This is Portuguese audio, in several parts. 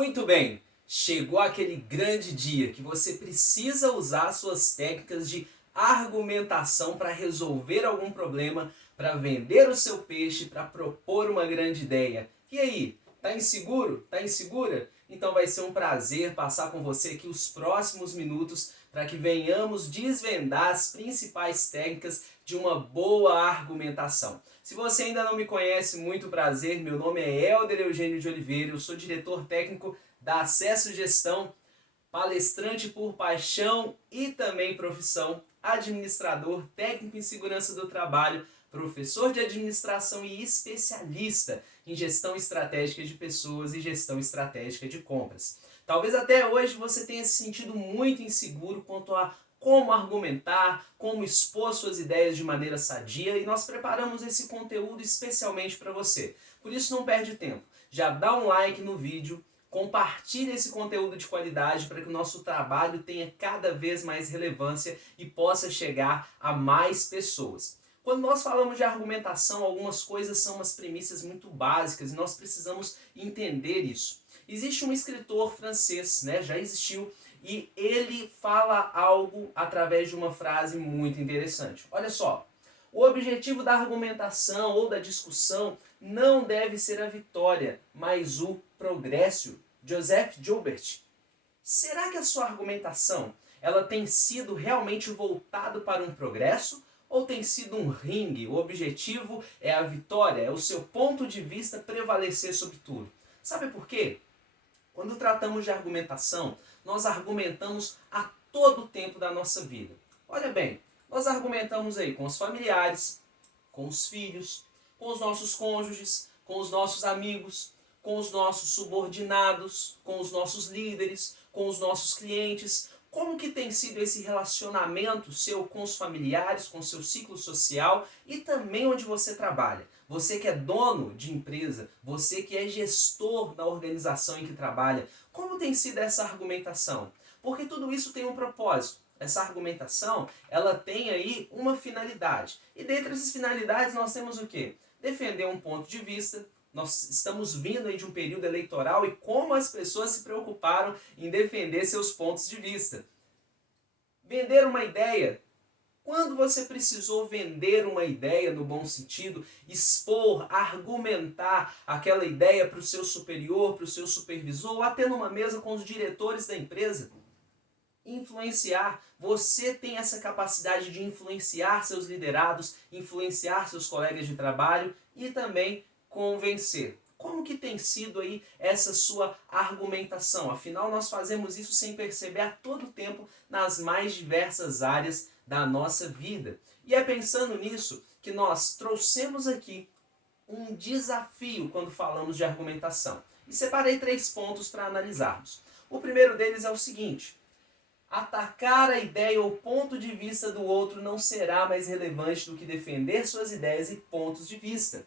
Muito bem, chegou aquele grande dia que você precisa usar suas técnicas de argumentação para resolver algum problema, para vender o seu peixe, para propor uma grande ideia. E aí, tá inseguro? Tá insegura? Então vai ser um prazer passar com você aqui os próximos minutos para que venhamos desvendar as principais técnicas de uma boa argumentação. Se você ainda não me conhece, muito prazer, meu nome é Helder Eugênio de Oliveira, eu sou diretor técnico da Acesso Gestão, palestrante por paixão e também profissão, administrador, técnico em segurança do trabalho, professor de administração e especialista em gestão estratégica de pessoas e gestão estratégica de compras. Talvez até hoje você tenha se sentido muito inseguro quanto a como argumentar, como expor suas ideias de maneira sadia, e nós preparamos esse conteúdo especialmente para você. Por isso não perde tempo, já dá um like no vídeo, compartilhe esse conteúdo de qualidade para que o nosso trabalho tenha cada vez mais relevância e possa chegar a mais pessoas. Quando nós falamos de argumentação, algumas coisas são umas premissas muito básicas e nós precisamos entender isso. Existe um escritor francês, já existiu, e ele fala algo através de uma frase muito interessante. Olha só, o objetivo da argumentação ou da discussão não deve ser a vitória, mas o progresso. Joseph Joubert. Será que a sua argumentação ela tem sido realmente voltada para um progresso? Ou tem sido um ringue? O objetivo é a vitória, é o seu ponto de vista prevalecer sobre tudo. Sabe por quê? Quando tratamos de argumentação, nós argumentamos a todo tempo da nossa vida. Olha bem, nós argumentamos aí com os familiares, com os filhos, com os nossos cônjuges, com os nossos amigos, com os nossos subordinados, com os nossos líderes, com os nossos clientes. Como que tem sido esse relacionamento seu com os familiares, com o seu ciclo social e também onde você trabalha? Você que é dono de empresa, você que é gestor da organização em que trabalha, como tem sido essa argumentação? Porque tudo isso tem um propósito. Essa argumentação, ela tem aí uma finalidade. E dentre essas finalidades nós temos o quê? Defender um ponto de vista. Nós estamos vindo aí de um período eleitoral e como as pessoas se preocuparam em defender seus pontos de vista. Vender uma ideia. Quando você precisou vender uma ideia no bom sentido, expor, argumentar aquela ideia para o seu superior, para o seu supervisor, ou até numa mesa com os diretores da empresa? Influenciar. Você tem essa capacidade de influenciar seus liderados, influenciar seus colegas de trabalho e também convencer. Como que tem sido aí essa sua argumentação? Afinal, nós fazemos isso sem perceber a todo tempo nas mais diversas áreas da nossa vida. E é pensando nisso que nós trouxemos aqui um desafio quando falamos de argumentação. E separei 3 pontos para analisarmos. O primeiro deles é o seguinte: atacar a ideia ou ponto de vista do outro não será mais relevante do que defender suas ideias e pontos de vista.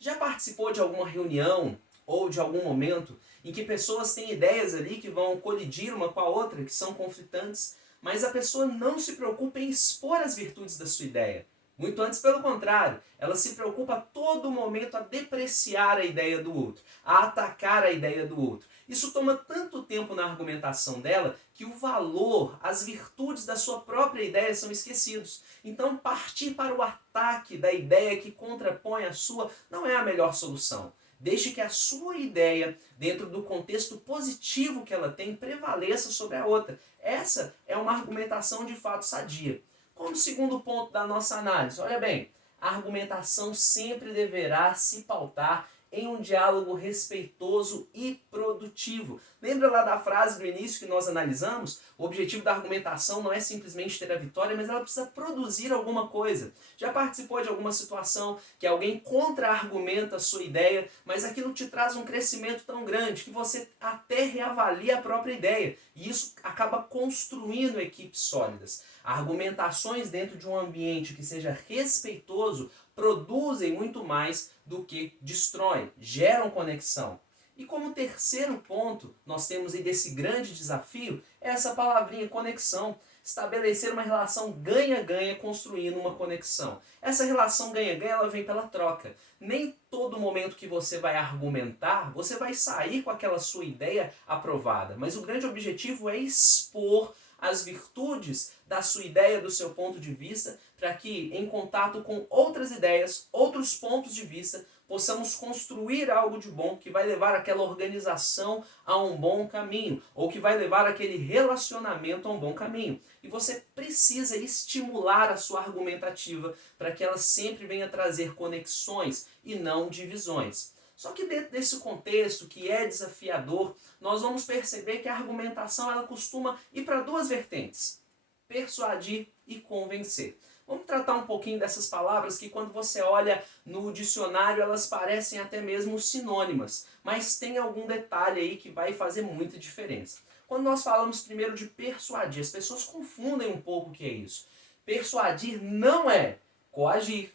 Já participou de alguma reunião ou de algum momento em que pessoas têm ideias ali que vão colidir uma com a outra, que são conflitantes, mas a pessoa não se preocupa em expor as virtudes da sua ideia? Muito antes, pelo contrário, ela se preocupa a todo momento a depreciar a ideia do outro, a atacar a ideia do outro. Isso toma tanto tempo na argumentação dela que o valor, as virtudes da sua própria ideia são esquecidos. Então, partir para o ataque da ideia que contrapõe a sua não é a melhor solução. Deixe que a sua ideia, dentro do contexto positivo que ela tem, prevaleça sobre a outra. Essa é uma argumentação de fato sadia. Como segundo ponto da nossa análise, olha bem, a argumentação sempre deverá se pautar em um diálogo respeitoso e produtivo. Lembra lá da frase do início que nós analisamos? O objetivo da argumentação não é simplesmente ter a vitória, mas ela precisa produzir alguma coisa. Já participou de alguma situação que alguém contra-argumenta a sua ideia, mas aquilo te traz um crescimento tão grande que você até reavalia a própria ideia. E isso acaba construindo equipes sólidas. Argumentações dentro de um ambiente que seja respeitoso produzem muito mais do que destroem, geram conexão. E como terceiro ponto, nós temos aí desse grande desafio, essa palavrinha conexão. Estabelecer uma relação ganha-ganha construindo uma conexão. Essa relação ganha-ganha ela vem pela troca. Nem todo momento que você vai argumentar, você vai sair com aquela sua ideia aprovada. Mas o grande objetivo é expor as virtudes da sua ideia, do seu ponto de vista, para que, em contato com outras ideias, outros pontos de vista, possamos construir algo de bom que vai levar aquela organização a um bom caminho, ou que vai levar aquele relacionamento a um bom caminho. E você precisa estimular a sua argumentativa para que ela sempre venha trazer conexões e não divisões. Só que dentro desse contexto que é desafiador, nós vamos perceber que a argumentação ela costuma ir para duas vertentes: persuadir e convencer. Vamos tratar um pouquinho dessas palavras que quando você olha no dicionário elas parecem até mesmo sinônimas, mas tem algum detalhe aí que vai fazer muita diferença. Quando nós falamos primeiro de persuadir, as pessoas confundem um pouco o que é isso. Persuadir não é coagir,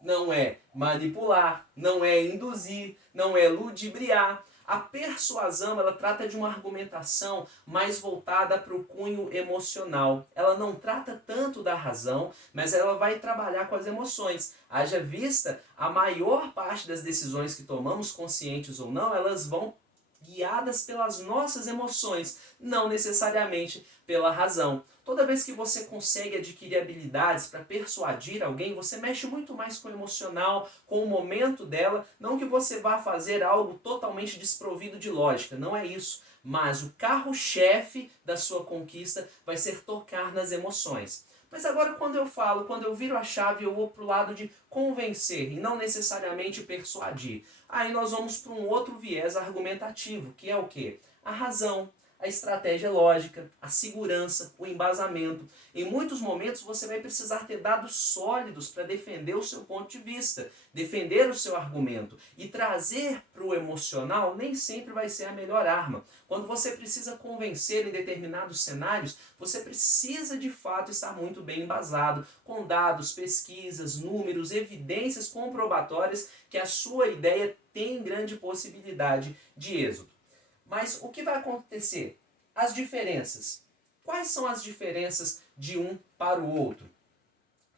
não é manipular, não é induzir, não é ludibriar. A persuasão, ela trata de uma argumentação mais voltada para o cunho emocional. Ela não trata tanto da razão, mas ela vai trabalhar com as emoções. Haja vista, a maior parte das decisões que tomamos, conscientes ou não, elas vão guiadas pelas nossas emoções, não necessariamente pela razão. Toda vez que você consegue adquirir habilidades para persuadir alguém, você mexe muito mais com o emocional, com o momento dela. Não que você vá fazer algo totalmente desprovido de lógica, não é isso. Mas o carro-chefe da sua conquista vai ser tocar nas emoções. Mas agora quando eu viro a chave, eu vou para o lado de convencer e não necessariamente persuadir. Aí nós vamos para um outro viés argumentativo, que é o quê? A razão, a estratégia lógica, a segurança, o embasamento. Em muitos momentos você vai precisar ter dados sólidos para defender o seu ponto de vista, defender o seu argumento. E trazer para o emocional nem sempre vai ser a melhor arma. Quando você precisa convencer em determinados cenários, você precisa de fato estar muito bem embasado, com dados, pesquisas, números, evidências comprobatórias que a sua ideia tem grande possibilidade de êxito. Mas o que vai acontecer? As diferenças. Quais são as diferenças de um para o outro?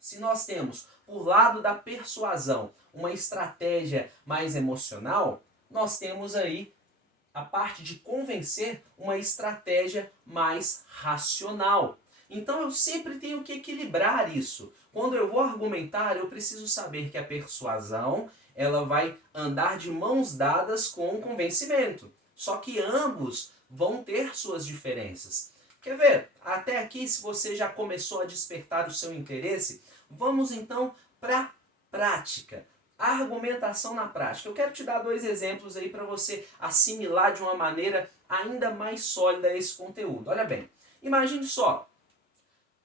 Se nós temos, por lado da persuasão, uma estratégia mais emocional, nós temos aí a parte de convencer uma estratégia mais racional. Então eu sempre tenho que equilibrar isso. Quando eu vou argumentar, eu preciso saber que a persuasão ela vai andar de mãos dadas com o convencimento. Só que ambos vão ter suas diferenças. Quer ver? Até aqui, se você já começou a despertar o seu interesse, vamos então para a prática. A argumentação na prática. Eu quero te dar 2 exemplos aí para você assimilar de uma maneira ainda mais sólida esse conteúdo. Olha bem, imagine só.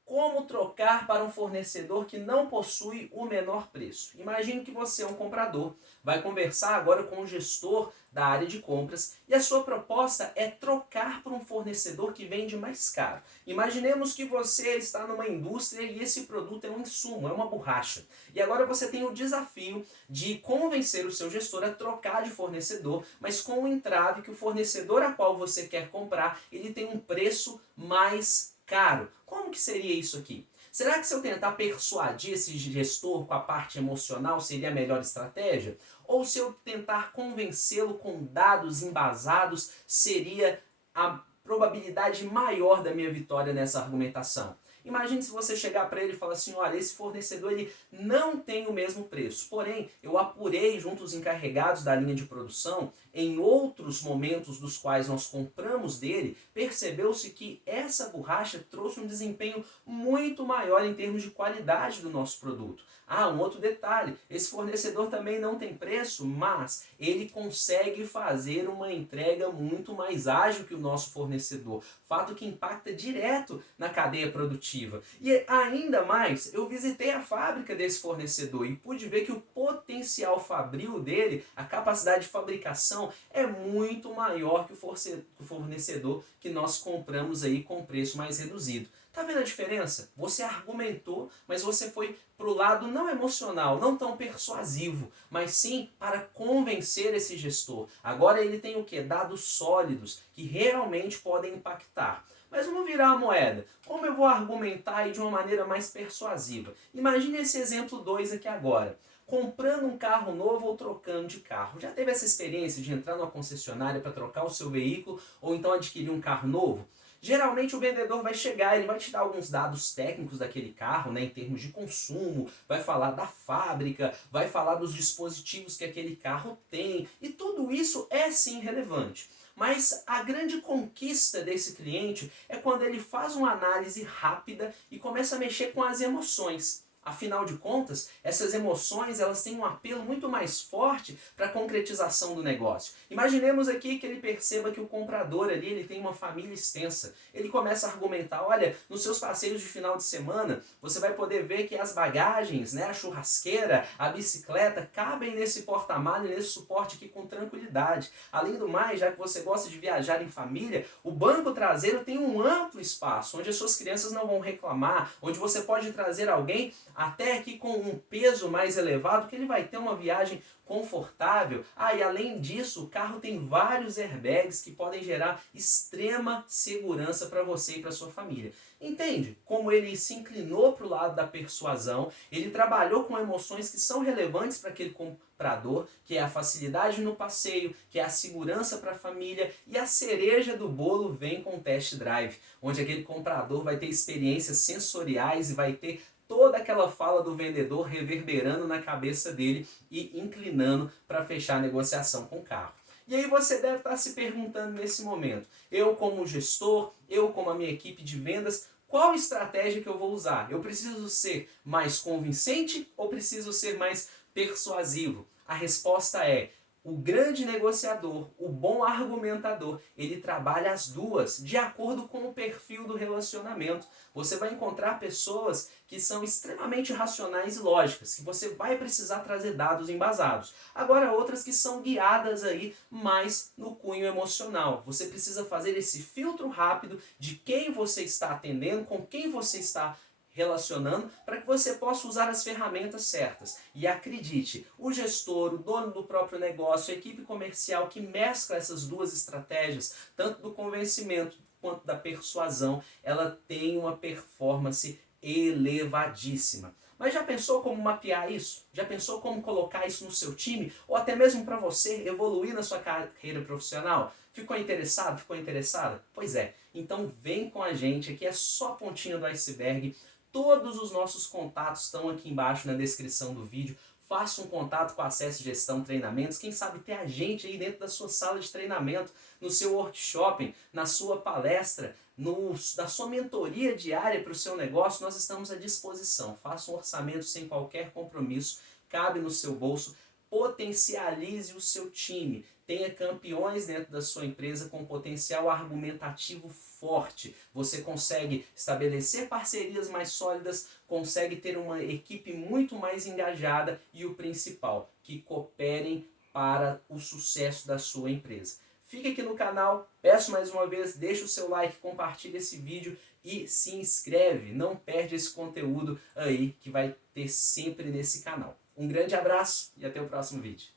Como trocar para um fornecedor que não possui o menor preço? Imagine que você é um comprador, vai conversar agora com o gestor da área de compras e a sua proposta é trocar por um fornecedor que vende mais caro. Imaginemos que você está numa indústria e esse produto é um insumo, é uma borracha. E agora você tem o desafio de convencer o seu gestor a trocar de fornecedor, mas com o entrave que o fornecedor a qual você quer comprar, ele tem um preço mais caro. Como que seria isso aqui? Será que se eu tentar persuadir esse gestor com a parte emocional seria a melhor estratégia? Ou se eu tentar convencê-lo com dados embasados seria a probabilidade maior da minha vitória nessa argumentação? Imagine se você chegar para ele e falar assim, olha, esse fornecedor ele não tem o mesmo preço, porém eu apurei junto aos encarregados da linha de produção, em outros momentos dos quais nós compramos dele, percebeu-se que essa borracha trouxe um desempenho muito maior em termos de qualidade do nosso produto. Ah, um outro detalhe, esse fornecedor também não tem preço, mas ele consegue fazer uma entrega muito mais ágil que o nosso fornecedor, fato que impacta direto na cadeia produtiva. E ainda mais, eu visitei a fábrica desse fornecedor e pude ver que o potencial fabril dele, a capacidade de fabricação, é muito maior que o fornecedor que nós compramos aí com preço mais reduzido. Tá vendo a diferença? Você argumentou, mas você foi para o lado não emocional, não tão persuasivo, mas sim para convencer esse gestor. Agora ele tem o quê? Dados sólidos que realmente podem impactar. Mas vamos virar a moeda. Como eu vou argumentar aí de uma maneira mais persuasiva? Imagine esse exemplo 2 aqui agora. Comprando um carro novo ou trocando de carro. Já teve essa experiência de entrar numa concessionária para trocar o seu veículo ou então adquirir um carro novo? Geralmente o vendedor vai chegar, ele vai te dar alguns dados técnicos daquele carro, né, em termos de consumo, vai falar da fábrica, vai falar dos dispositivos que aquele carro tem, e tudo isso é sim relevante. Mas a grande conquista desse cliente é quando ele faz uma análise rápida e começa a mexer com as emoções. Afinal de contas, essas emoções elas têm um apelo muito mais forte para a concretização do negócio. Imaginemos aqui que ele perceba que o comprador ali ele tem uma família extensa. Ele começa a argumentar, olha, nos seus passeios de final de semana, você vai poder ver que as bagagens, né, a churrasqueira, a bicicleta, cabem nesse porta-malas, nesse suporte aqui com tranquilidade. Além do mais, já que você gosta de viajar em família, o banco traseiro tem um amplo espaço, onde as suas crianças não vão reclamar, onde você pode trazer alguém até aqui com um peso mais elevado, que ele vai ter uma viagem confortável. Ah, e além disso, o carro tem vários airbags que podem gerar extrema segurança para você e para sua família. Entende como ele se inclinou para o lado da persuasão, ele trabalhou com emoções que são relevantes para aquele comprador, que é a facilidade no passeio, que é a segurança para a família, e a cereja do bolo vem com o test drive, onde aquele comprador vai ter experiências sensoriais e vai ter toda aquela fala do vendedor reverberando na cabeça dele e inclinando para fechar a negociação com o carro. E aí você deve estar se perguntando nesse momento, eu como gestor, eu como a minha equipe de vendas, qual estratégia que eu vou usar? Eu preciso ser mais convincente ou preciso ser mais persuasivo? A resposta é: o grande negociador, o bom argumentador, ele trabalha as duas, de acordo com o perfil do relacionamento. Você vai encontrar pessoas que são extremamente racionais e lógicas, que você vai precisar trazer dados embasados. Agora outras que são guiadas aí mais no cunho emocional. Você precisa fazer esse filtro rápido de quem você está atendendo, com quem você está relacionando, para que você possa usar as ferramentas certas. E acredite, o gestor, o dono do próprio negócio, a equipe comercial que mescla essas duas estratégias, tanto do convencimento quanto da persuasão, ela tem uma performance elevadíssima. Mas já pensou como mapear isso? Já pensou como colocar isso no seu time? Ou até mesmo para você evoluir na sua carreira profissional? Ficou interessado? Ficou interessada? Pois é, então vem com a gente, aqui é só a pontinha do iceberg. Todos os nossos contatos estão aqui embaixo na descrição do vídeo. Faça um contato com a Acesso Gestão Treinamentos. Quem sabe ter a gente aí dentro da sua sala de treinamento, no seu workshop, na sua palestra, na sua mentoria diária para o seu negócio. Nós estamos à disposição. Faça um orçamento sem qualquer compromisso. Cabe no seu bolso. Potencialize o seu time. Tenha campeões dentro da sua empresa com potencial argumentativo forte. Você consegue estabelecer parcerias mais sólidas, consegue ter uma equipe muito mais engajada e o principal, que cooperem para o sucesso da sua empresa. Fique aqui no canal, peço mais uma vez, deixa o seu like, compartilha esse vídeo e se inscreve. Não perde esse conteúdo aí que vai ter sempre nesse canal. Um grande abraço e até o próximo vídeo.